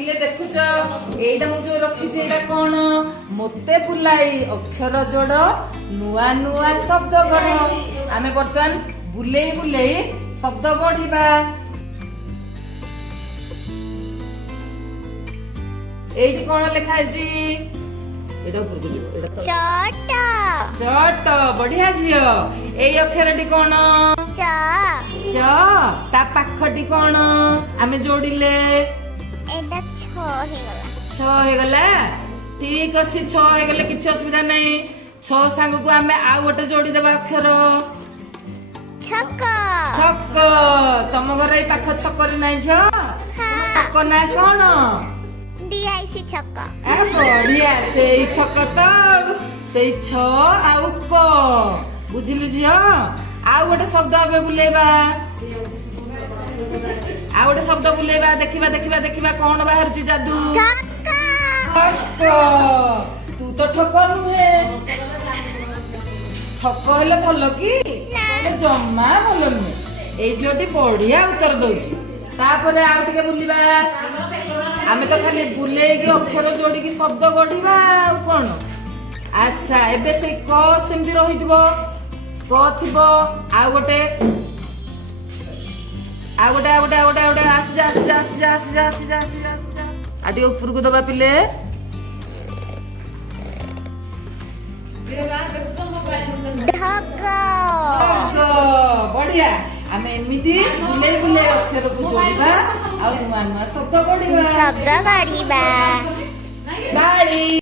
पिले देखुच एटा मु जो रखी एटा कोन मते बुलाई अक्षर जोड़ नुआ नुआ शब्द गढ़ आमे बर्तमान बुलेई बुलेई शब्द गढ़िबा एटी कोन लिखा है जी एटा ऊपर जो एटा चट चट बढ़िया झियो एई अक्षरटी कोन च च ता पाखटी कोन आमे जोड़िले एटा छ हे गला ठीक अछि छ हे गले किछ असुविधा नै छ संग को आमे आ गोटे जोड़ी देबा अक्षर छक छक तम घर ए पाख छकरी नै छ छक ना कोन डीआईसी छक आ बढ़िया सेई छक त सेई छ आउ क बुझिलु जियो आ गोटे शब्द आबे बुलेबा आ गोटे शब्द बुलेबा देखिबा देखिबा देखिबा कोन बाहर छि जादू ठक तू तो ठक नुहे ठक हेले भल कि जम्मा भल नुहे एई झियोटी बढ़िया उत्तर दउछि तापरे आउ टिके बुलिबा आमे तो खाली बुलेई के अक्षर जोड़ी की शब्द गढ़िबा आ कोन अच्छा एबे से क सेमती रहितबो क थिबो आ गोटे आस जा आटी ऊपर को दबा पिले ढक बढ़िया आमे एमिति बुले बुले अक्षर को जोड़िबा आ नुआ नुआ शब्द गढ़िबा शब्द गढ़िबा ताली।